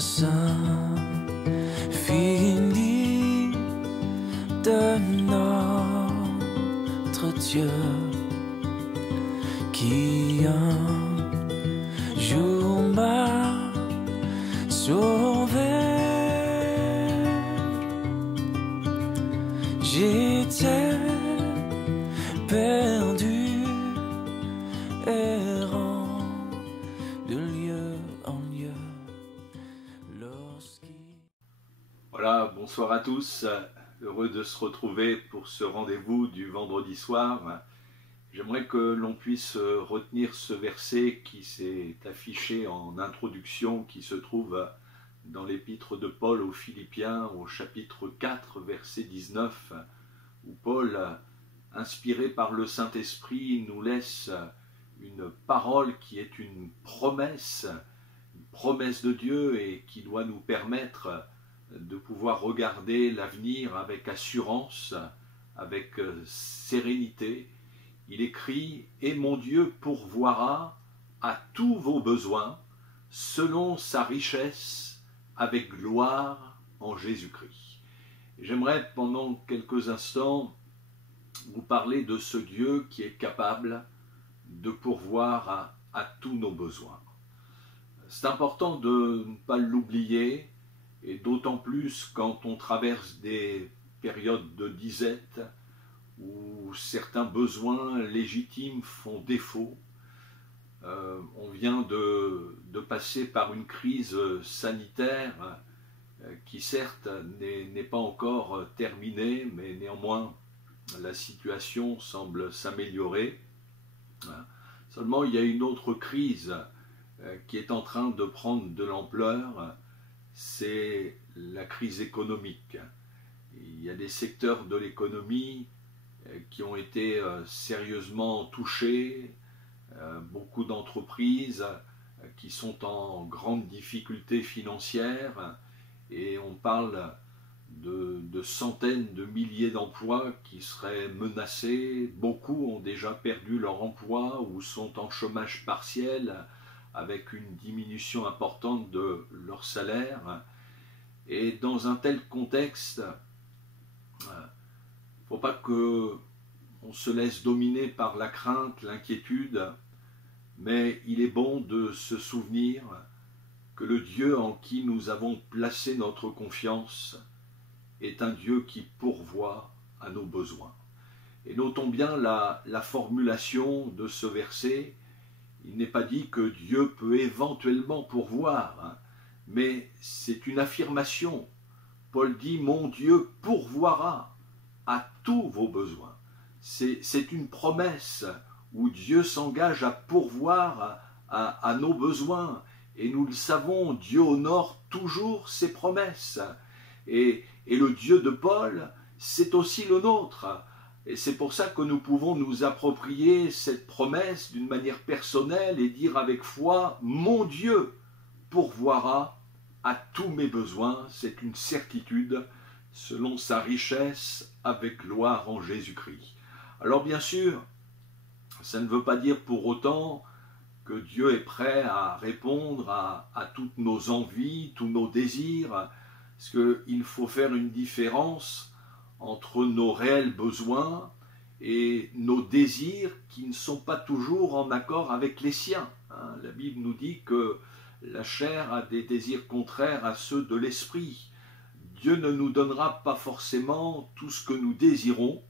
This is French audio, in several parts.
saint fini de notre Dieu qui un jour m'a sauvé. J'étais perdu, errant de lieu en lieu. Voilà, bonsoir à tous, heureux de se retrouver pour ce rendez-vous du vendredi soir. J'aimerais que l'on puisse retenir ce verset qui s'est affiché en introduction, qui se trouve dans l'épître de Paul aux Philippiens, au chapitre 4, verset 19, où Paul, inspiré par le Saint-Esprit, nous laisse une parole qui est une promesse de Dieu et qui doit nous permettre de pouvoir regarder l'avenir avec assurance, avec sérénité. Il écrit « Et mon Dieu pourvoira à tous vos besoins selon sa richesse avec gloire en Jésus-Christ. » J'aimerais pendant quelques instants vous parler de ce Dieu qui est capable de pourvoir à tous nos besoins. C'est important de ne pas l'oublier, et d'autant plus quand on traverse des périodes de disette où certains besoins légitimes font défaut. On vient de passer par une crise sanitaire qui certes n'est pas encore terminée, mais néanmoins la situation semble s'améliorer. Seulement il y a une autre crise qui est en train de prendre de l'ampleur, c'est la crise économique. Il y a des secteurs de l'économie qui ont été sérieusement touchés, beaucoup d'entreprises qui sont en grande difficulté financière, et on parle de centaines de milliers d'emplois qui seraient menacés. Beaucoup ont déjà perdu leur emploi ou sont en chômage partiel avec une diminution importante de leur salaire. Et dans un tel contexte, il ne faut pas qu'on se laisse dominer par la crainte, l'inquiétude, mais il est bon de se souvenir que le Dieu en qui nous avons placé notre confiance est un Dieu qui pourvoit à nos besoins. Et notons bien la formulation de ce verset. Il n'est pas dit que Dieu peut éventuellement pourvoir, mais c'est une affirmation. Paul dit « Mon Dieu pourvoira à tous vos besoins ». C'est une promesse où Dieu s'engage à pourvoir à nos besoins. Et nous le savons, Dieu honore toujours ses promesses. Et le Dieu de Paul, c'est aussi le nôtre. Et c'est pour ça que nous pouvons nous approprier cette promesse d'une manière personnelle et dire avec foi « Mon Dieu pourvoira à tous mes besoins ». C'est une certitude selon sa richesse avec gloire en Jésus-Christ. Alors bien sûr, ça ne veut pas dire pour autant que Dieu est prêt à répondre à toutes nos envies, tous nos désirs, parce qu'il faut faire une différence entre nos réels besoins et nos désirs qui ne sont pas toujours en accord avec les siens. La Bible nous dit que la chair a des désirs contraires à ceux de l'esprit. Dieu ne nous donnera pas forcément tout ce que nous désirons,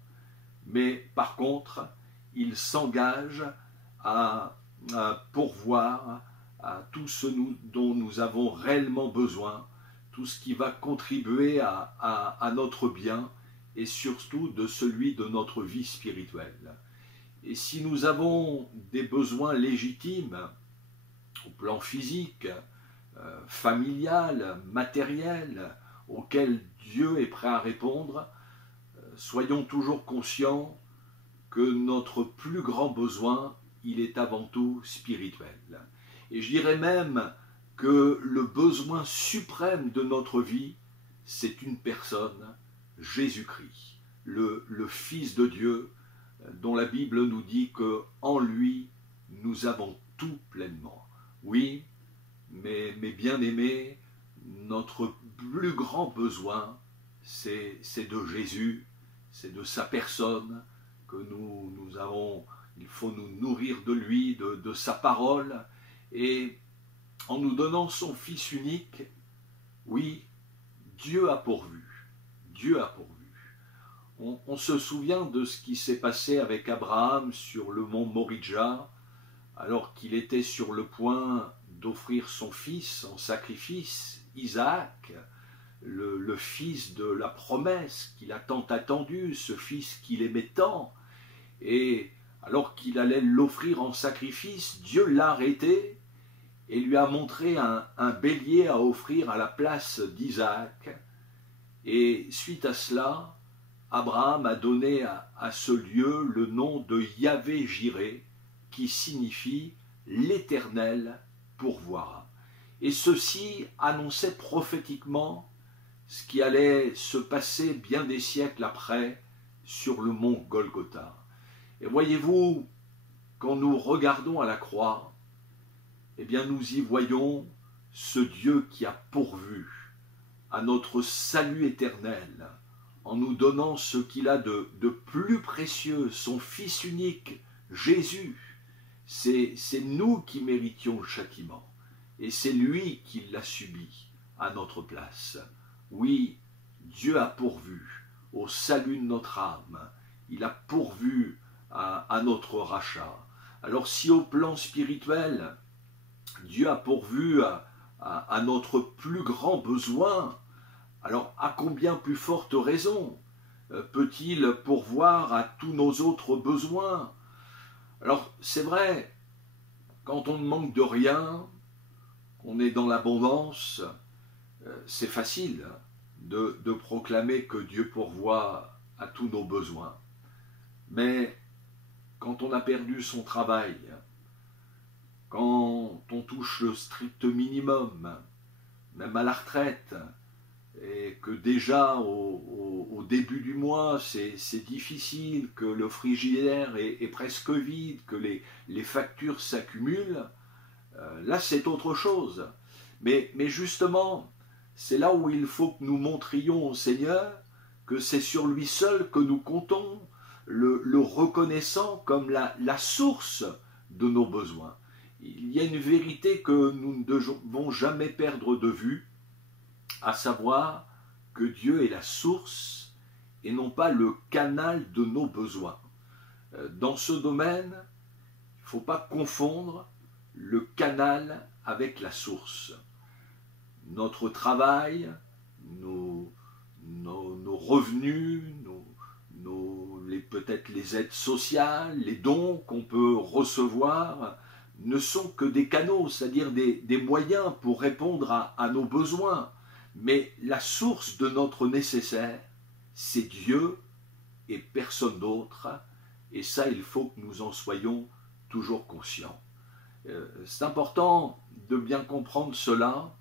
mais par contre, il s'engage à pourvoir à tout ce dont nous avons réellement besoin, tout ce qui va contribuer à notre bien, et surtout de celui de notre vie spirituelle. Et si nous avons des besoins légitimes au plan physique, familial, matériel, auxquels Dieu est prêt à répondre, soyons toujours conscients que notre plus grand besoin, il est avant tout spirituel. Et je dirais même que le besoin suprême de notre vie, c'est une personne, Jésus-Christ, le Fils de Dieu, dont la Bible nous dit qu'en lui, nous avons tout pleinement. Oui, mes bien-aimés, notre plus grand besoin, c'est de Jésus, c'est de sa personne que nous avons. Il faut nous nourrir de lui, de sa parole, et en nous donnant son Fils unique, oui, Dieu a pourvu. Dieu a pourvu. On se souvient de ce qui s'est passé avec Abraham sur le mont Moridja, alors qu'il était sur le point d'offrir son fils en sacrifice, Isaac, le fils de la promesse qu'il a tant attendu, ce fils qu'il aimait tant. Et alors qu'il allait l'offrir en sacrifice, Dieu l'a arrêté et lui a montré un bélier à offrir à la place d'Isaac. Et suite à cela, Abraham a donné à ce lieu le nom de Yahvé-Jiré, qui signifie l'Éternel pourvoira. Et ceci annonçait prophétiquement ce qui allait se passer bien des siècles après sur le mont Golgotha. Et voyez-vous, quand nous regardons à la croix, eh bien nous y voyons ce Dieu qui a pourvu à notre salut éternel, en nous donnant ce qu'il a de plus précieux, son Fils unique, Jésus. C'est nous qui méritions le châtiment, et c'est lui qui l'a subi à notre place. Oui, Dieu a pourvu au salut de notre âme, il a pourvu à notre rachat. Alors si au plan spirituel, Dieu a pourvu à notre plus grand besoin, alors à combien plus forte raison peut-il pourvoir à tous nos autres besoins? Alors c'est vrai, quand on ne manque de rien, qu'on est dans l'abondance, c'est facile de proclamer que Dieu pourvoit à tous nos besoins. Mais quand on a perdu son travail, quand on touche le strict minimum, même à la retraite, et que déjà au début du mois c'est difficile, que le frigidaire est presque vide, que les factures s'accumulent, là c'est autre chose. Mais justement, c'est là où il faut que nous montrions au Seigneur que c'est sur lui seul que nous comptons, le reconnaissant comme la source de nos besoins. Il y a une vérité que nous ne devons jamais perdre de vue, à savoir que Dieu est la source et non pas le canal de nos besoins. Dans ce domaine, il ne faut pas confondre le canal avec la source. Notre travail, nos revenus, peut-être les aides sociales, les dons qu'on peut recevoir, ne sont que des canaux, c'est-à-dire des moyens pour répondre à nos besoins. Mais la source de notre nécessaire, c'est Dieu et personne d'autre. Et ça, il faut que nous en soyons toujours conscients. C'est important de bien comprendre cela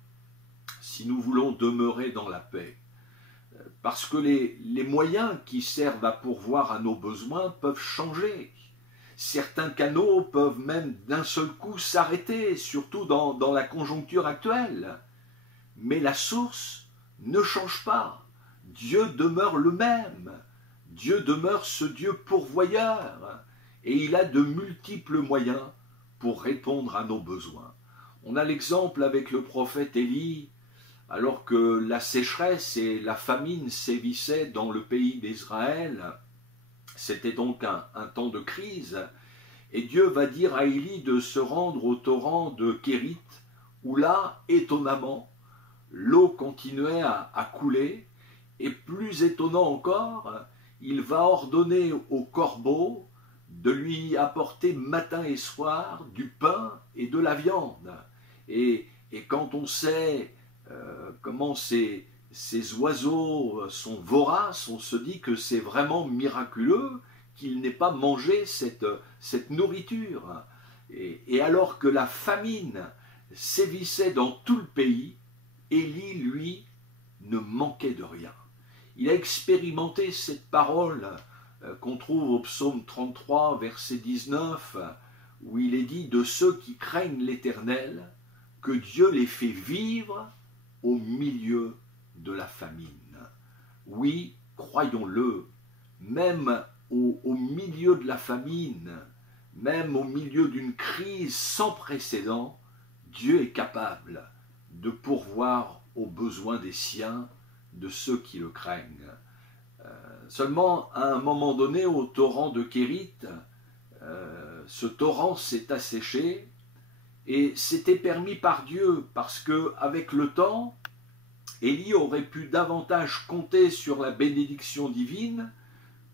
si nous voulons demeurer dans la paix. Parce que les moyens qui servent à pourvoir à nos besoins peuvent changer. Certains canaux peuvent même d'un seul coup s'arrêter, surtout dans la conjoncture actuelle. Mais la source ne change pas. Dieu demeure le même. Dieu demeure ce Dieu pourvoyeur. Et il a de multiples moyens pour répondre à nos besoins. On a l'exemple avec le prophète Élie, alors que la sécheresse et la famine sévissaient dans le pays d'Israël. C'était donc un temps de crise. Et Dieu va dire à Élie de se rendre au torrent de Kérit, où là, étonnamment, l'eau continuait à couler, et plus étonnant encore, il va ordonner aux corbeaux de lui apporter matin et soir du pain et de la viande. Et quand on sait comment ces oiseaux sont voraces, on se dit que c'est vraiment miraculeux qu'il n'ait pas mangé cette nourriture. Et alors que la famine sévissait dans tout le pays, Élie, lui, ne manquait de rien. Il a expérimenté cette parole qu'on trouve au psaume 33, verset 19, où il est dit « De ceux qui craignent l'Éternel, que Dieu les fait vivre au milieu de la famine. Oui, croyons-le, même au milieu de la famine, même au milieu d'une crise sans précédent, Dieu est capable de pourvoir aux besoins des siens, de ceux qui le craignent. Seulement, à un moment donné, au torrent de Kérit, ce torrent s'est asséché et c'était permis par Dieu parce que, avec le temps, Élie aurait pu davantage compter sur la bénédiction divine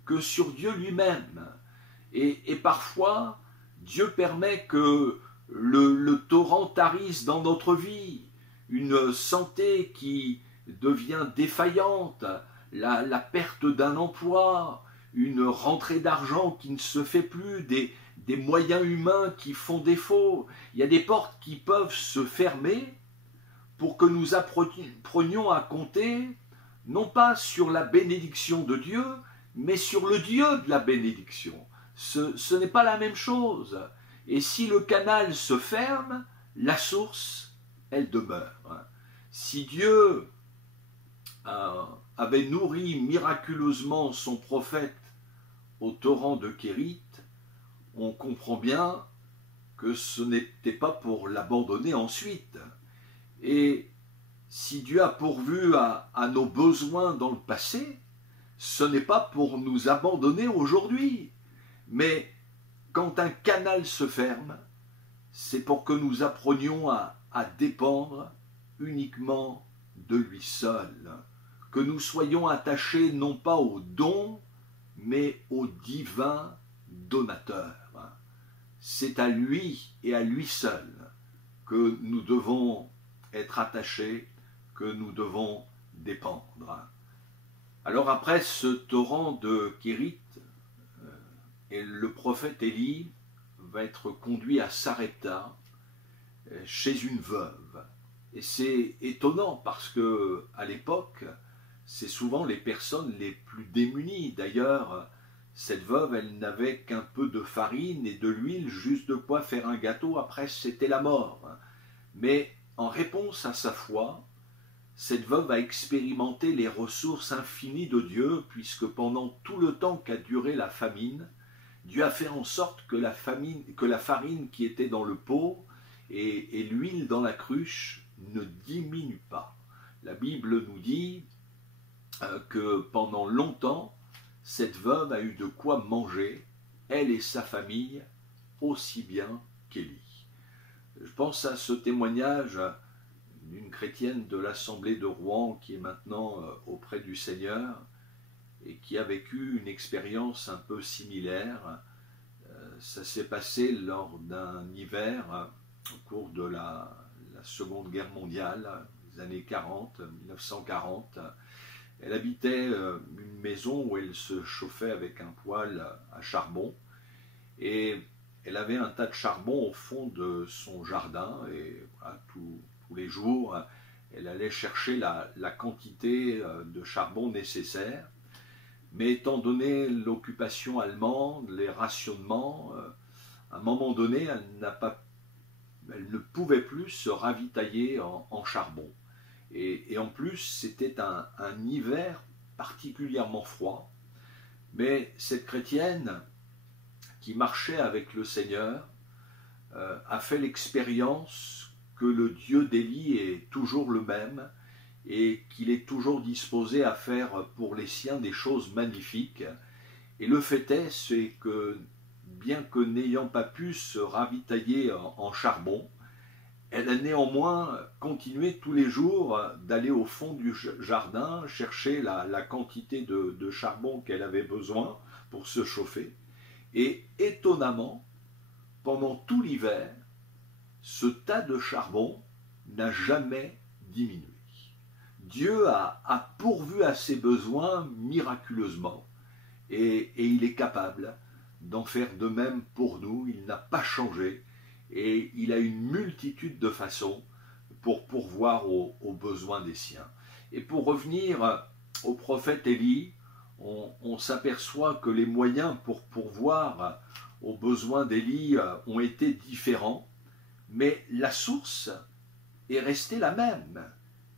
que sur Dieu lui-même. Et parfois, Dieu permet que le torrent tarisse dans notre vie, une santé qui devient défaillante, la perte d'un emploi, une rentrée d'argent qui ne se fait plus, des moyens humains qui font défaut. Il y a des portes qui peuvent se fermer pour que nous apprenions à compter, non pas sur la bénédiction de Dieu, mais sur le Dieu de la bénédiction. Ce n'est pas la même chose. Et si le canal se ferme, la source, elle demeure. Si Dieu avait nourri miraculeusement son prophète au torrent de Kérit, on comprend bien que ce n'était pas pour l'abandonner ensuite. Et si Dieu a pourvu à nos besoins dans le passé, ce n'est pas pour nous abandonner aujourd'hui. Mais quand un canal se ferme, c'est pour que nous apprenions à dépendre uniquement de lui seul. Que nous soyons attachés non pas au don, mais au divin donateur. C'est à lui et à lui seul que nous devons être attachés, que nous devons dépendre. Alors après ce torrent de Kérit, et le prophète Élie va être conduit à Sarepta, chez une veuve. Et c'est étonnant parce que à l'époque, c'est souvent les personnes les plus démunies. D'ailleurs, cette veuve, elle n'avait qu'un peu de farine et de l'huile, juste de quoi faire un gâteau, après c'était la mort. Mais en réponse à sa foi, cette veuve a expérimenté les ressources infinies de Dieu, puisque pendant tout le temps qu'a duré la famine, Dieu a fait en sorte que la farine qui était dans le pot et l'huile dans la cruche ne diminuent pas. La Bible nous dit que pendant longtemps, cette veuve a eu de quoi manger, elle et sa famille, aussi bien qu'Élie. Je pense à ce témoignage d'une chrétienne de l'Assemblée de Rouen qui est maintenant auprès du Seigneur et qui a vécu une expérience un peu similaire. Ça s'est passé lors d'un hiver au cours de la Seconde Guerre mondiale, les années 40, 1940. Elle habitait une maison où elle se chauffait avec un poêle à charbon et elle avait un tas de charbon au fond de son jardin et voilà, tous les jours, elle allait chercher la quantité de charbon nécessaire. Mais étant donné l'occupation allemande, les rationnements, à un moment donné, elle ne pouvait plus se ravitailler en charbon. Et en plus, c'était un hiver particulièrement froid. Mais cette chrétienne qui marchait avec le Seigneur a fait l'expérience que le Dieu d'Élie est toujours le même et qu'il est toujours disposé à faire pour les siens des choses magnifiques. Et le fait est, c'est que bien que n'ayant pas pu se ravitailler en charbon, elle a néanmoins continué tous les jours d'aller au fond du jardin chercher la quantité de charbon qu'elle avait besoin pour se chauffer. Et étonnamment, pendant tout l'hiver, ce tas de charbon n'a jamais diminué. Dieu a pourvu à ses besoins miraculeusement et il est capable d'en faire de même pour nous. Il n'a pas changé et il a une multitude de façons pour pourvoir aux besoins des siens. Et pour revenir au prophète Élie, on s'aperçoit que les moyens pour pourvoir aux besoins d'Élie ont été différents, mais la source est restée la même.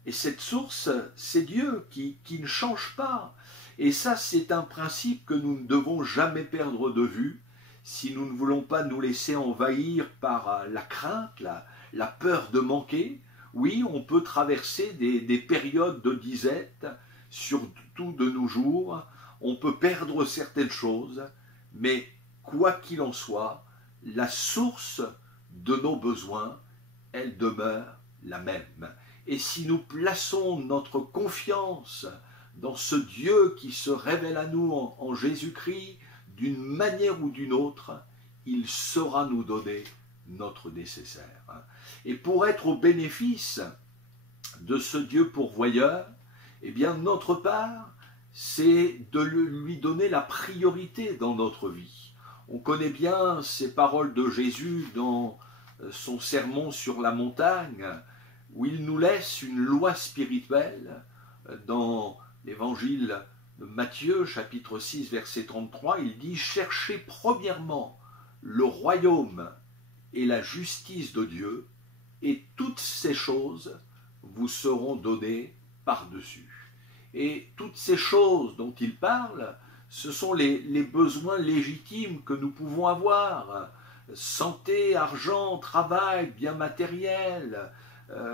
Et cette source, c'est Dieu qui ne change pas. Et ça, c'est un principe que nous ne devons jamais perdre de vue si nous ne voulons pas nous laisser envahir par la crainte, la peur de manquer. Oui, on peut traverser des périodes de disette, surtout de nos jours. On peut perdre certaines choses, mais quoi qu'il en soit, la source de nos besoins, elle demeure la même. Et si nous plaçons notre confiance dans ce Dieu qui se révèle à nous en Jésus-Christ, d'une manière ou d'une autre, il saura nous donner notre nécessaire. Et pour être au bénéfice de ce Dieu pourvoyeur, eh bien notre part, c'est de lui donner la priorité dans notre vie. On connaît bien ces paroles de Jésus dans son sermon sur la montagne, où il nous laisse une loi spirituelle dans l'évangile de Matthieu, chapitre 6, verset 33, il dit « Cherchez premièrement le royaume et la justice de Dieu, et toutes ces choses vous seront données par-dessus. » Et toutes ces choses dont il parle, ce sont les besoins légitimes que nous pouvons avoir. Santé, argent, travail, biens matériels,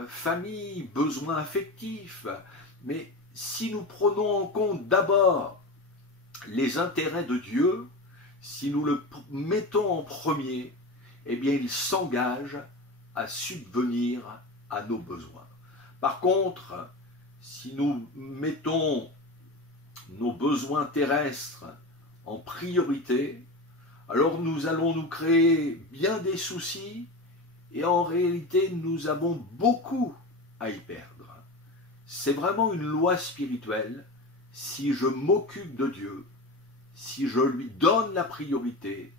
famille, besoins affectifs. Mais si nous prenons en compte d'abord les intérêts de Dieu, si nous le mettons en premier, eh bien il s'engage à subvenir à nos besoins. Par contre, si nous mettons nos besoins terrestres en priorité, alors nous allons nous créer bien des soucis et en réalité nous avons beaucoup à y perdre. C'est vraiment une loi spirituelle. Si je m'occupe de Dieu, si je lui donne la priorité,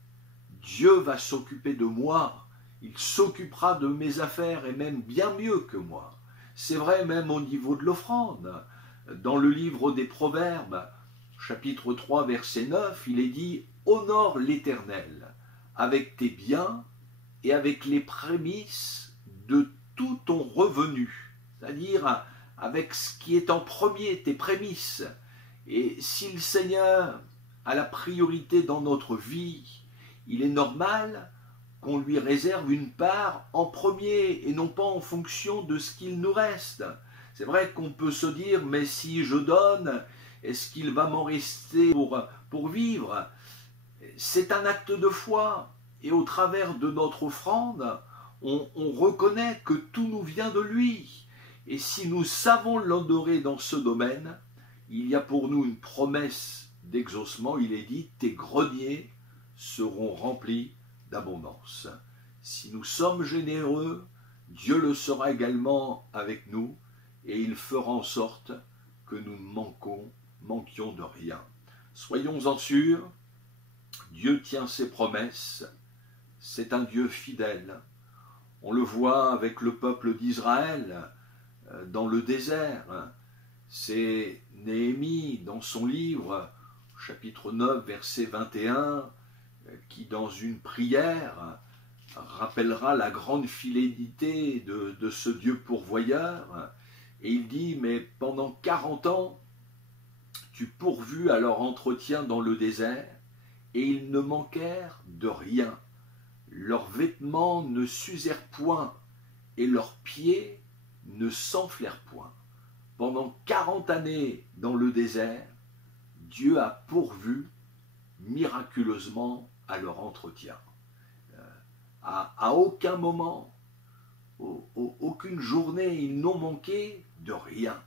Dieu va s'occuper de moi, il s'occupera de mes affaires et même bien mieux que moi. C'est vrai même au niveau de l'offrande. Dans le livre des Proverbes, chapitre 3, verset 9, il est dit « Honore l'Éternel avec tes biens et avec les prémices de tout ton revenu. » C'est-à-dire avec ce qui est en premier, tes prémices. Et si le Seigneur a la priorité dans notre vie, il est normal qu'on lui réserve une part en premier et non pas en fonction de ce qu'il nous reste. C'est vrai qu'on peut se dire, mais si je donne, est-ce qu'il va m'en rester pour vivre? C'est un acte de foi et au travers de notre offrande, on reconnaît que tout nous vient de lui. Et si nous savons l'honorer dans ce domaine, il y a pour nous une promesse d'exaucement. Il est dit, tes greniers seront remplis d'abondance. Si nous sommes généreux, Dieu le sera également avec nous et il fera en sorte que nous manquions de rien. Soyons-en sûrs, Dieu tient ses promesses, c'est un Dieu fidèle. On le voit avec le peuple d'Israël dans le désert. C'est Néhémie dans son livre, chapitre 9, verset 21, qui dans une prière rappellera la grande fidélité de ce Dieu pourvoyeur. Et il dit, mais pendant 40 ans, tu pourvus à leur entretien dans le désert, et ils ne manquèrent de rien. Leurs vêtements ne s'usèrent point, et leurs pieds ne s'enflèrent point. Pendant 40 années dans le désert, Dieu a pourvu miraculeusement à leur entretien. À aucun moment, aucune journée, ils n'ont manqué de rien.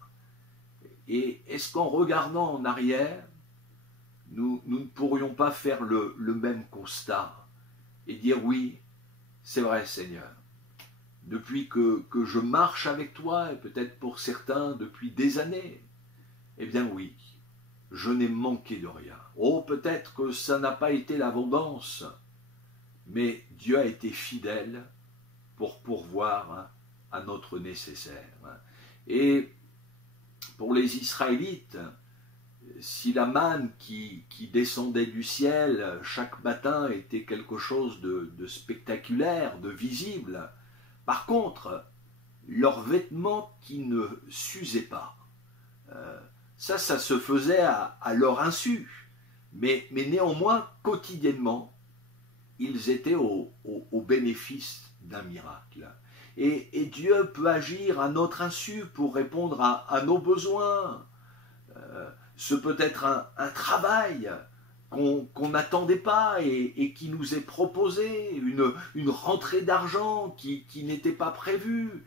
Et est-ce qu'en regardant en arrière, nous ne pourrions pas faire le même constat et dire oui, c'est vrai Seigneur, depuis que je marche avec toi, et peut-être pour certains depuis des années, eh bien oui, je n'ai manqué de rien. Oh, peut-être que ça n'a pas été l'abondance, mais Dieu a été fidèle pour pourvoir à notre nécessaire. Et pour les Israélites, si la manne qui descendait du ciel chaque matin était quelque chose de spectaculaire, de visible, par contre, leurs vêtements qui ne s'usaient pas. Ça se faisait à leur insu. Mais néanmoins, quotidiennement, ils étaient au bénéfice d'un miracle. Et Dieu peut agir à notre insu pour répondre à nos besoins. Ce peut être un travail qu'on n'attendait pas et qui nous est proposé, une rentrée d'argent qui n'était pas prévue.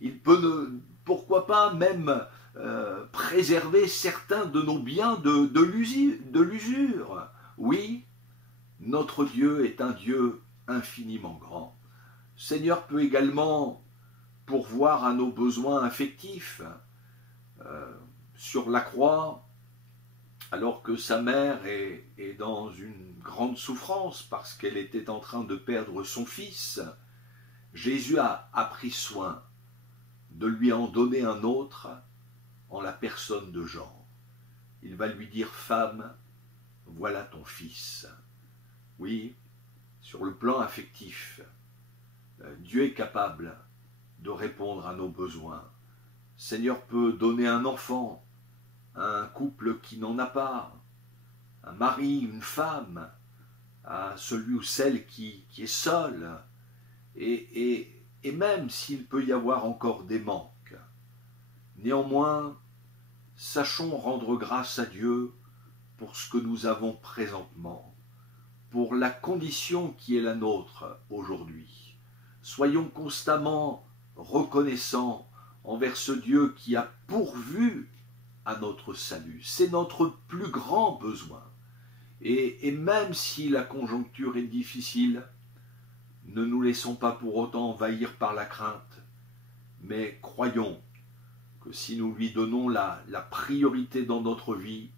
Il peut, pourquoi pas, même préserver certains de nos biens de l'usure. Oui, notre Dieu est un Dieu infiniment grand. Seigneur peut également pourvoir à nos besoins affectifs. Sur la croix, alors que sa mère est dans une grande souffrance parce qu'elle était en train de perdre son fils, Jésus a pris soin de lui en donner un autre en la personne de Jean. Il va lui dire « Femme, voilà ton fils ». Oui, sur le plan affectif, Dieu est capable de répondre à nos besoins. Seigneur peut donner un enfant à un couple qui n'en a pas, un mari, une femme, à celui ou celle qui est seul, et même s'il peut y avoir encore des manques. Néanmoins, sachons rendre grâce à Dieu pour ce que nous avons présentement, pour la condition qui est la nôtre aujourd'hui. Soyons constamment reconnaissants envers ce Dieu qui a pourvu à notre salut. C'est notre plus grand besoin. Et même si la conjoncture est difficile, ne nous laissons pas pour autant envahir par la crainte, mais croyons que si nous lui donnons la priorité dans notre vie,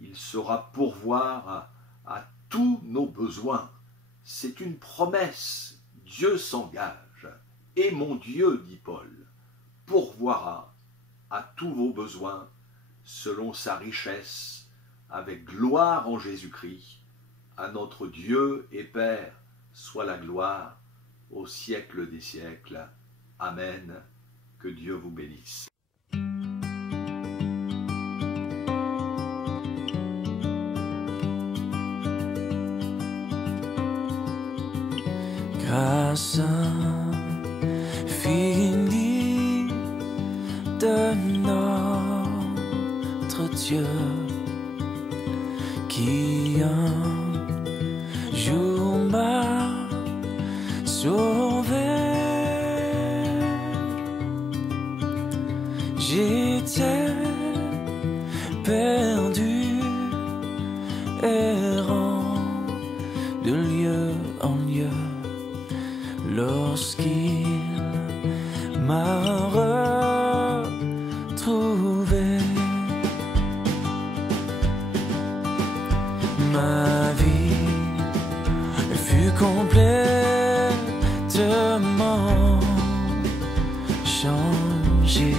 il saura pourvoir à tous nos besoins. C'est une promesse. Dieu s'engage. Et mon Dieu, dit Paul, pourvoira à tous vos besoins selon sa richesse, avec gloire en Jésus-Christ. À notre Dieu et Père soit la gloire au siècle des siècles. Amen. Que Dieu vous bénisse. Grâce infinie de notre Dieu qui un jour m'a sauvé. J'étais perdu, errant de lieu en lieu, lorsqu'il m'a retrouvé. Ma vie fut complètement changée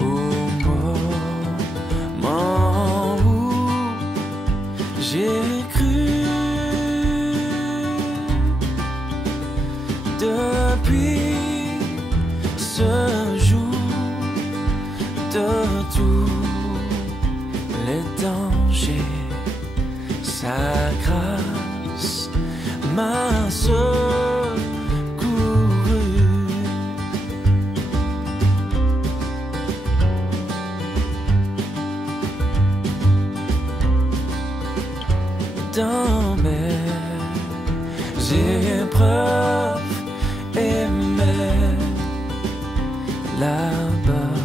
au moment où j'ai cru. Depuis ce jour, de tous les dangers, sa grâce m'a secouru. Dans mes épreuves et mes là-bas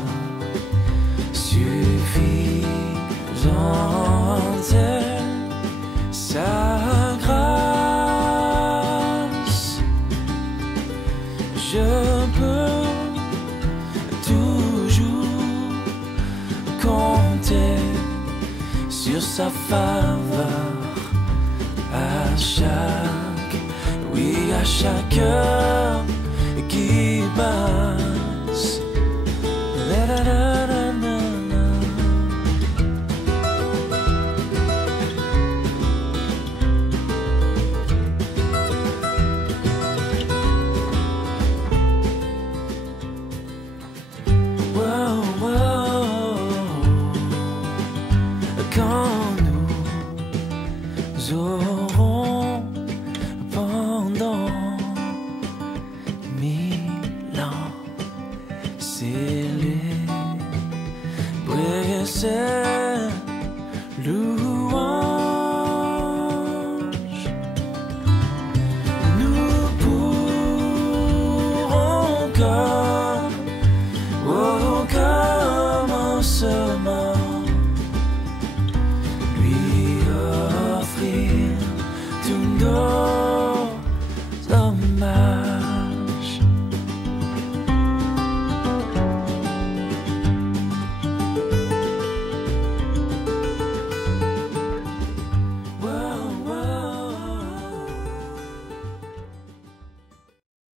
suffisante est sa grâce. Je peux toujours compter sur sa faveur à chaque, oui, à chaque heure qui passe. La, la, la, la, la, la. aux autres.